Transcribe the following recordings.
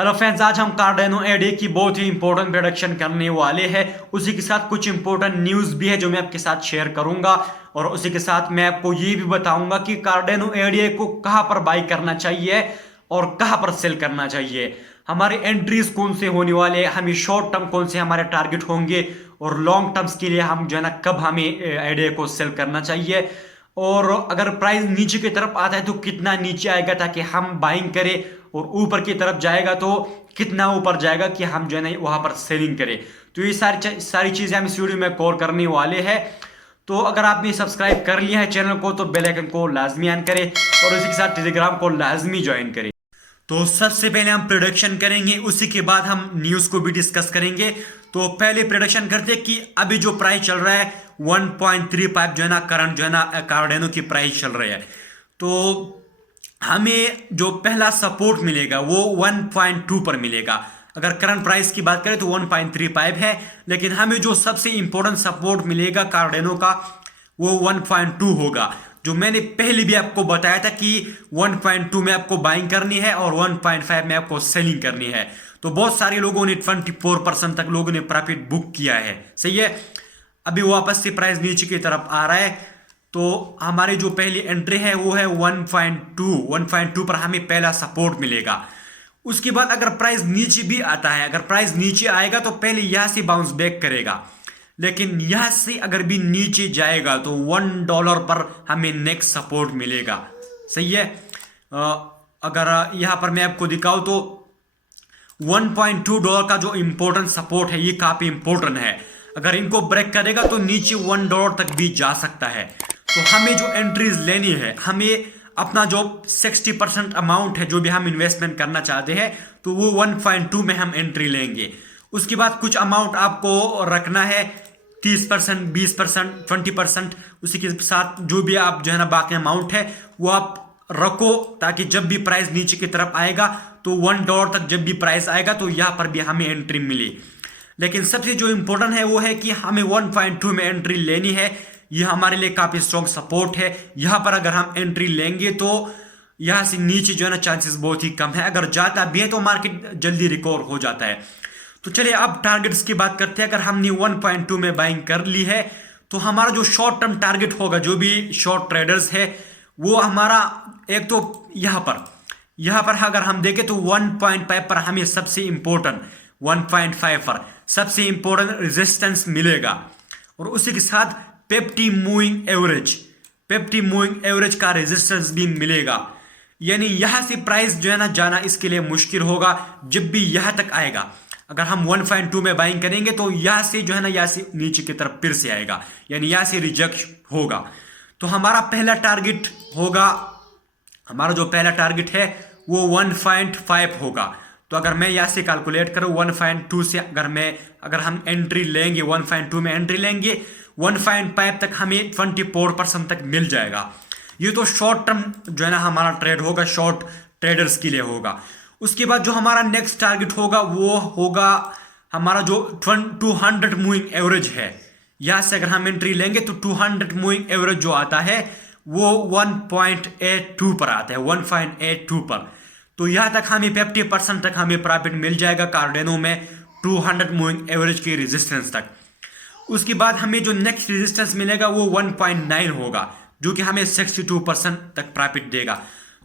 Hello friends, आज हम कार्डेनो एडे की बहुत ही इंपॉर्टेंट प्रोडक्शन करने वाले हैं। उसी के साथ कुछ इंपॉर्टेंट न्यूज़ भी है जो मैं आपके साथ शेयर करूंगा। और उसी के साथ मैं आपको ये भी बताऊंगा कि कार्डेनो एडे को कहां पर बाई करना चाहिए और कहां पर सेल करना चाहिए। हमारे एंट्रीज कौन से होने वाले हैं, हमें शॉर्ट टर्म कौन से हमारे टारगेट होंगे और लॉन्ग टर्म्स के लिए हम जो है ना कब हमें एडे को सेल करना चाहिए। और अगर प्राइस नीचे की तरफ आता है तो कितना नीचे आएगा ताकि हम बाइंग करें, और ऊपर की तरफ जाएगा तो कितना ऊपर जाएगा कि हम जो है ना वहां पर सेलिंग करें। तो ये सारी चीजें हम इस वीडियो में कवर करने वाले हैं। तो अगर आपने सब्सक्राइब कर लिया है चैनल को तो बेल आइकन को लाजमी ऑन करें और उसी के साथ टेलीग्राम को लाजमी ज्वाइन करें। तो सबसे पहले हम प्रोडक्शन करेंगे, उसी के बाद हम न्यूज़ को भी डिस्कस करेंगे। तो पहले प्रोडक्शन करते हैं कि अभी जो प्राइस चल रहा है 1.35 जो है ना करंट जो है ना कार्डेनो की प्राइस चल रही है। तो हमें जो पहला सपोर्ट मिलेगा वो 1.2 पर मिलेगा। अगर करंट प्राइस की बात करें तो 1.35 है, लेकिन हमें जो सबसे इंपॉर्टेंट सपोर्ट मिलेगा कार्डेनो का वो 1.2 होगा। जो मैंने पहले भी आपको बताया था कि 1.2 में आपको बाइंग करनी है और 1.5 में आपको सेलिंग करनी है। तो बहुत सारे लोगों ने 24% तक लोगों ने प्रॉफिट बुक किया है, सही है। अभी वापस से प्राइस नीचे की तरफ आ रहा है। तो हमारी जो पहली एंट्री है वो है 1.2 पर हमें पहला सपोर्ट मिलेगा। उसके बाद अगर प्राइस नीचे भी आता है, अगर प्राइस नीचे आएगा तो पहले यहां से बाउंस बैक करेगा, लेकिन यहां से अगर भी नीचे जाएगा तो $1 पर हमें नेक्स्ट सपोर्ट मिलेगा, सही है। अगर यहां पर मैं आपको दिखाऊं तो $1.2 का जो इंपॉर्टेंट सपोर्ट है ये काफी इंपॉर्टेंट है। अगर इनको ब्रेक करेगा तो नीचे $1 तक भी जा सकता है। तो हमें जो एंट्रीज लेनी है, हमें अपना जो 60% अमाउंट है जो भी हम इन्वेस्टमेंट करना चाहते हैं तो वो 1.2 में हम एंट्री लेंगे। उसके बाद कुछ अमाउंट आपको रखना है, 30%, 20%, 20%। उसी के साथ जो भी आप जो है ना बाकी अमाउंट है वो आप रखो, ताकि जब भी प्राइस नीचे की तरफ आएगा तो $1 तक जब भी प्राइस आएगा तो यहां पर भी हमें एंट्री मिली। लेकिन सबसे जो इंपॉर्टेंट है वो है कि हमें 1.2 में एंट्री लेनी है। यह हमारे लिए काफी स्ट्रॉन्ग सपोर्ट है। यहां पर अगर हम एंट्री लेंगे तो यहां से नीचे जो है ना चांसेस बहुत ही कम है। अगर जाता भी है तो मार्केट जल्दी रिकवर हो जाता है। तो चलिए अब टारगेट्स की बात करते हैं। अगर हमने 1.2 में बाइंग कर ली है तो हमारा जो शॉर्ट टर्म टारगेट होगा, जो भी शॉर्ट ट्रेडर्स है वो हमारा एक तो यहां पर अगर हम देखें तो 1.5 पर हमें सबसे इंपॉर्टेंट 1.5 पर सबसे इंपॉर्टेंट रेजिस्टेंस मिलेगा। और उसी के साथ पेप्टी मूविंग एवरेज का रेजिस्टेंस भी मिलेगा। यानी यहां से प्राइस जो है ना जाना इसके लिए मुश्किल होगा जब भी यहां तक आएगा। अगर हम 1.2 में बाइंग करेंगे तो यहां से जो है ना यहां से नीचे की तरफ फिर से आएगा, यानी यहां से रिजेक्ट होगा। तो हमारा पहला टारगेट होगा, हमारा जो पहला टारगेट है वो 1.5 होगा। तो अगर मैं यहां से कैलकुलेट करूं 1.2 से अगर हम एंट्री लेंगे 1.2 में एंट्री लेंगे 1.5 तक हमें 24% तक मिल जाएगा। ये तो शॉर्ट टर्म जो है ना हमारा ट्रेड होगा, शॉर्ट ट्रेडर्स के लिए होगा। उसके बाद जो हमारा नेक्स्ट टारगेट होगा वो होगा हमारा जो 200 मूविंग एवरेज है। यहां से अगर हम एंट्री लेंगे तो 200 मूविंग एवरेज जो आता है वो 1.82 पर आता है, 1.82 पर। तो यहां तक हमें 50% तक हमें प्रॉफिट मिल जाएगा कार्डेनो में 200 मूविंग एवरेज की रेजिस्टेंस तक। उसके बाद हमें जो नेक्स्ट रेजिस्टेंस मिलेगा वो 1.9 होगा, जो कि हमें 62% तक प्रॉफिट देगा।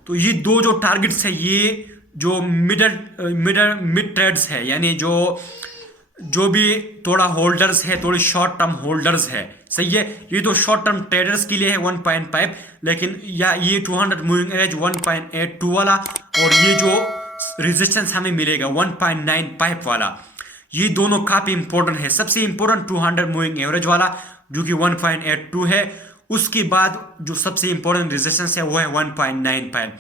तो ये दो जो टारगेट्स है, ये जो मिड ट्रेड्स है, यानी जो भी थोड़ा होल्डर्स है, थोड़ी शॉर्ट टर्म होल्डर्स है, सही है। ये तो शॉर्ट टर्म ट्रेडर्स के लिए है 1.5, लेकिन ये 200 मूविंग एवरेज 1.82 वाला और ये जो रेजिस्टेंस हमें मिलेगा 1.95 वाला, ये दोनों काफी इंपॉर्टेंट है। सबसे इंपॉर्टेंट 200 मूविंग एवरेज वाला जो कि 1.82 है। उसके बाद जो सबसे इंपॉर्टेंट रेजिस्टेंस है वो है 1.95।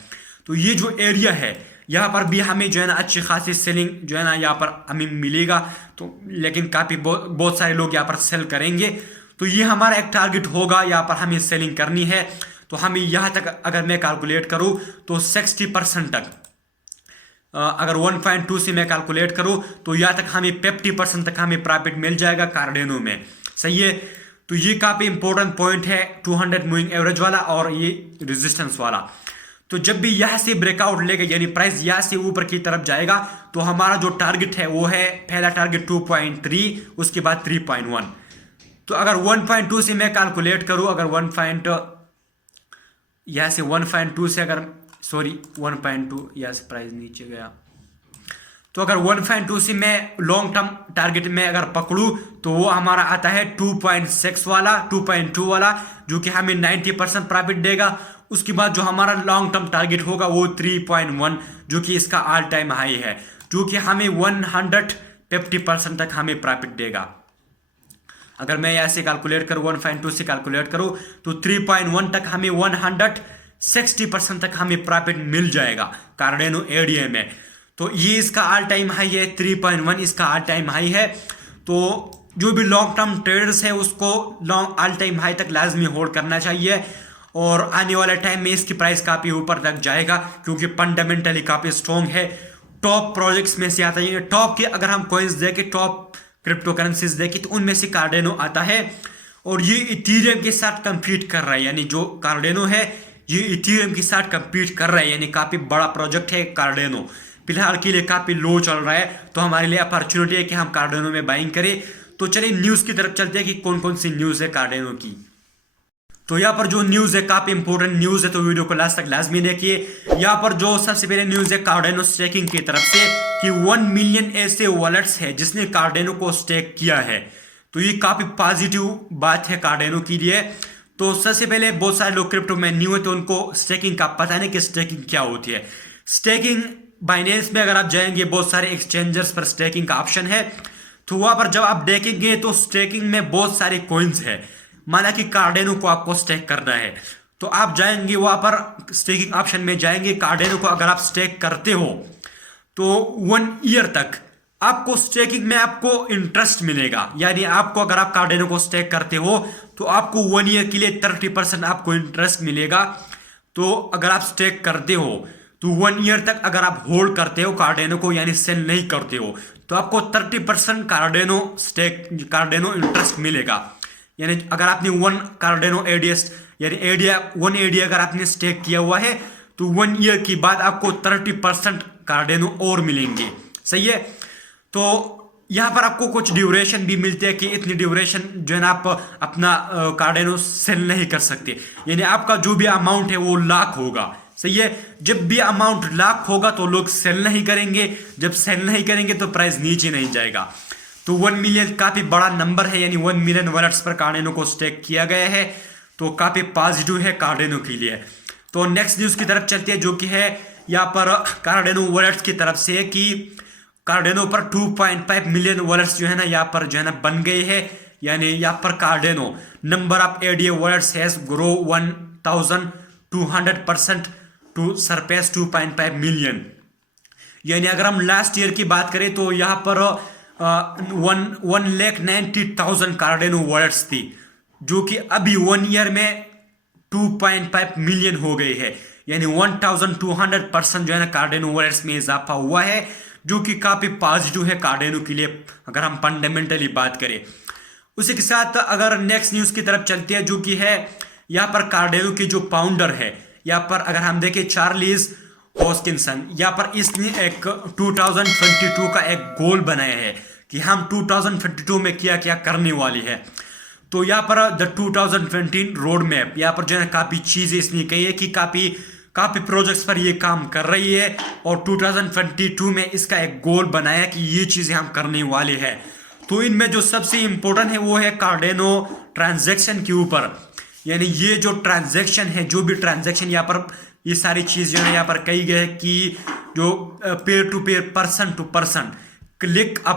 तो ये जो एरिया है यहाँ पर भी हमें जो है ना अच्छी खासी सेलिंग जो है ना यहाँ पर हमें मिलेगा। तो लेकिन काफी बहुत सारे लोग यहाँ पर सेल करेंगे। तो ये हमारा एक टारगेट होगा, यहाँ पर हमें सेलिंग करनी है। तो हमें यहाँ तक अगर मैं कैलकुलेट करूँ तो 60% तक, अगर 1.2 से मैं कैलकुलेट करूँ तो यहाँ तक हमें 50% तक हमें प्रॉफिट मिल जाएगा कार्डेनो में, सही है। तो ये काफी इंपॉर्टेंट पॉइंट है 200 मूविंग एवरेज वाला और ये रेजिस्टेंस वाला। तो जब भी यहां से ब्रेकआउट लेगा यानी प्राइस यहां से ऊपर की तरफ जाएगा तो हमारा जो टारगेट है वो है पहला टारगेट 2.3, उसके बाद 3.1। तो अगर 1.2 से मैं कैलकुलेट करूं, अगर 1. यहां से 1.2 से अगर 1.2 यहां से प्राइस नीचे गया, तो अगर 1.2 से मैं लॉन्ग टर्म टारगेट में अगर पकड़ूं तो वो हमारा आता है 2.6 वाला, 2.2 वाला, जो कि हमें 90% प्रॉफिट देगा। उसके बाद जो हमारा लॉन्ग टर्म टारगेट होगा वो 3.1, जो कि इसका ऑल टाइम हाई है, जो कि हमें 150% तक हमें प्रॉफिट देगा। अगर मैं यहाँ से कैलकुलेट करूँ, 1.2 से कैलकुलेट करूँ तो 3.1 तक हमें 160% तक हमें प्रॉफिट मिल जाएगा कार्डेनो एडीए में। तो ये इसका ऑल टाइम हाई है, 3.1 इसका ऑल टाइम हाई है। तो जो भी लॉन्ग टर्म ट्रेडर्स है उसको लॉन्ग ऑल टाइम हाई तक लाजमी होल्ड करना चाहिए, और आने वाले टाइम में इसकी प्राइस काफ़ी ऊपर तक जाएगा क्योंकि फंडामेंटली काफ़ी स्ट्रॉन्ग है। टॉप प्रोजेक्ट्स में से आता है, टॉप के अगर हम कॉइन्स देखें, टॉप क्रिप्टो करेंसीज देखें तो उनमें से कार्डेनो आता है, और ये इथीरियम के साथ कंपीट कर रहा है। यानी जो कार्डेनो है ये इथीरियम के साथ कंपीट कर रहा है, यानी काफ़ी बड़ा प्रोजेक्ट है कार्डेनो। फिलहाल के लिए काफ़ी लो चल रहा है, तो हमारे लिए अपॉर्चुनिटी है कि हम कार्डेनो में बाइंग करें। तो चलिए न्यूज़ की तरफ चलते हैं कि कौन कौन सी न्यूज़ है कार्डेनो की। तो यहाँ पर जो न्यूज़ है काफ़ी इंपॉर्टेंट न्यूज़ है, तो वीडियो को लास्ट तक लाजमी देखिए। यहाँ पर जो सबसे पहले न्यूज़ है कार्डेनो स्टेकिंग की तरफ से कि 1 मिलियन ऐसे वॉलेट्स है जिसने कार्डेनो को स्टेक किया है। तो ये काफ़ी पॉजिटिव बात है कार्डेनो के लिए। तो सबसे पहले बहुत सारे लोग क्रिप्टो में न्यू है तो उनको स्टेकिंग का पता नहीं कि स्टेकिंग क्या होती है। स्टेकिंग बाइनेंस में अगर आप जाएंगे बहुत सारे एक्सचेंजर्स पर स्टेकिंग का ऑप्शन है, तो वहाँ पर जब आप देखेंगे तो स्टेकिंग में बहुत सारे कॉइन्स है। माना कि कार्डेनो को आपको स्टेक करना है तो आप जाएंगे वहाँ पर स्टेकिंग ऑप्शन में जाएंगे, कार्डेनो को अगर आप स्टेक करते हो तो 1 ईयर तक आपको स्टेकिंग में आपको इंटरेस्ट मिलेगा। यानी आपको अगर आप कार्डेनो को स्टेक करते हो तो आपको 1 ईयर के लिए 30% आपको इंटरेस्ट मिलेगा। तो अगर आप स्टेक करते हो तो 1 ईयर तक अगर आप होल्ड करते हो कार्डेनो को यानी सेल नहीं करते हो तो आपको 30% कार्डेनो इंटरेस्ट मिलेगा। यानी अगर आपने 1 कार्डेनो एडीएस यानी एडिया 1 एडिया अगर आपने स्टेक किया हुआ है तो 1 ईयर के बाद आपको 30% कार्डेनो और मिलेंगे। सही है। तो यहाँ पर आपको कुछ ड्यूरेशन भी मिलती है कि इतनी ड्यूरेशन जो है ना आप अपना कार्डेनो सेल नहीं कर सकते। यानी आपका जो भी अमाउंट है वो लाख होगा। सही है। जब भी अमाउंट लाख होगा तो लोग सेल नहीं करेंगे, जब सेल नहीं करेंगे तो प्राइस नीचे नहीं जाएगा। तो 1 मिलियन काफ़ी बड़ा नंबर है, यानी 1 मिलियन वॉलेट्स पर कार्डेनो को स्टेक किया गया है, तो काफ़ी पॉजिटिव है कार्डेनो के लिए। तो नेक्स्ट न्यूज़ की तरफ चलते हैं जो कि है यहाँ पर कार्डेनो वॉलेट्स की तरफ से कि कार्डेनो पर 2.5 मिलियन वॉलेट्स जो है ना यहाँ पर जो है ना बन गए हैं। यानी यहाँ पर Cardano number of ADA wallets has grow 1200% to surpass 2.5 million. यानी अगर हम लास्ट ईयर की बात करें तो यहाँ पर 1,90,000 कार्डेनो वॉलेट्स थी, जो कि अभी 1 ईयर में 2.5 मिलियन हो गई है। यानी 1200% जो है ना कार्डेनो वॉलेट्स में इजाफा हुआ है, जो कि काफ़ी पॉजिटिव है कार्डेनो के लिए अगर हम फंडामेंटली बात करें। उसी के साथ अगर नेक्स्ट न्यूज़ की तरफ चलते हैं जो कि है यहाँ पर कार्डेनो के जो फाउंडर है, यहाँ पर अगर हम देखें चार्ल्स हॉस्किंसन, यहाँ पर इसने एक 2022 का एक गोल बनाया है कि हम 2022 में क्या क्या करने वाली है। तो यहाँ पर द 2020 रोड मैप, यहाँ पर जो है काफ़ी चीज़ें इसने कही है कि काफ़ी प्रोजेक्ट्स पर ये काम कर रही है, और 2022 में इसका एक गोल बनाया कि ये चीज़ें हम करने वाले हैं। तो इनमें जो सबसे इम्पोर्टेंट है वो है कार्डेनो ट्रांजैक्शन के ऊपर। यानी ये जो ट्रांजैक्शन है, जो भी ट्रांजैक्शन यहाँ पर ये सारी चीज़ जो है यहाँ पर कही गई है कि जो peer to peer, person to person, click a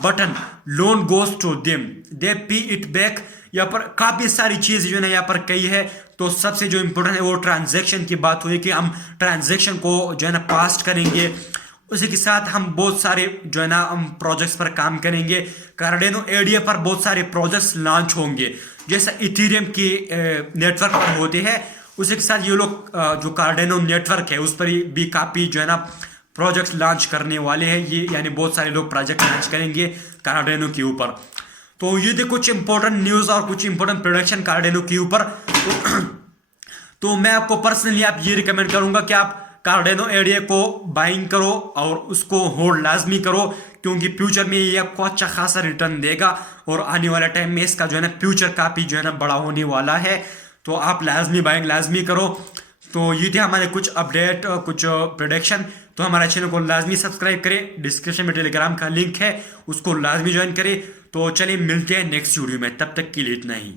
button loan goes to them they pay it back, यहाँ पर काफ़ी सारी चीज़ जो है ना यहाँ पर कही है। तो सबसे जो इम्पोर्टेंट है वो ट्रांजैक्शन की बात हुई कि हम ट्रांजैक्शन को जो है ना पास्ट करेंगे। उसी के साथ हम बहुत सारे जो है ना हम प्रोजेक्ट्स पर काम करेंगे। कार्डेनो एडीए पर बहुत सारे प्रोजेक्ट्स लॉन्च होंगे, जैसा इथीरियम के नेटवर्क होते हैं। उसी के साथ ये लोग जो कार्डेनो नेटवर्क है उस पर भी काफ़ी जो है ना प्रोजेक्ट्स लॉन्च करने वाले हैं ये, यानी बहुत सारे लोग प्रोजेक्ट लॉन्च करेंगे कार्डेनो के ऊपर। तो ये थे कुछ इंपॉर्टेंट न्यूज़ और कुछ इंपॉर्टेंट प्रोडक्शन कार्डेनो के ऊपर। तो मैं आपको पर्सनली आप ये रिकमेंड करूंगा कि आप कार्डेनो एडीए को बाइंग करो और उसको होल्ड लाजमी करो, क्योंकि फ्यूचर में ये आपको अच्छा खासा रिटर्न देगा और आने वाले टाइम में इसका जो है ना फ्यूचर काफी जो है ना बड़ा होने वाला है। तो आप लाजमी बाइंग लाजमी करो। तो ये थे हमारे कुछ अपडेट, कुछ प्रोडक्शन। तो हमारे चैनल को लाजमी सब्सक्राइब करें, डिस्क्रिप्शन में टेलीग्राम का लिंक है, उसको लाजमी ज्वाइन करें। तो चलिए मिलते हैं नेक्स्ट वीडियो में, तब तक के लिए इतना ही।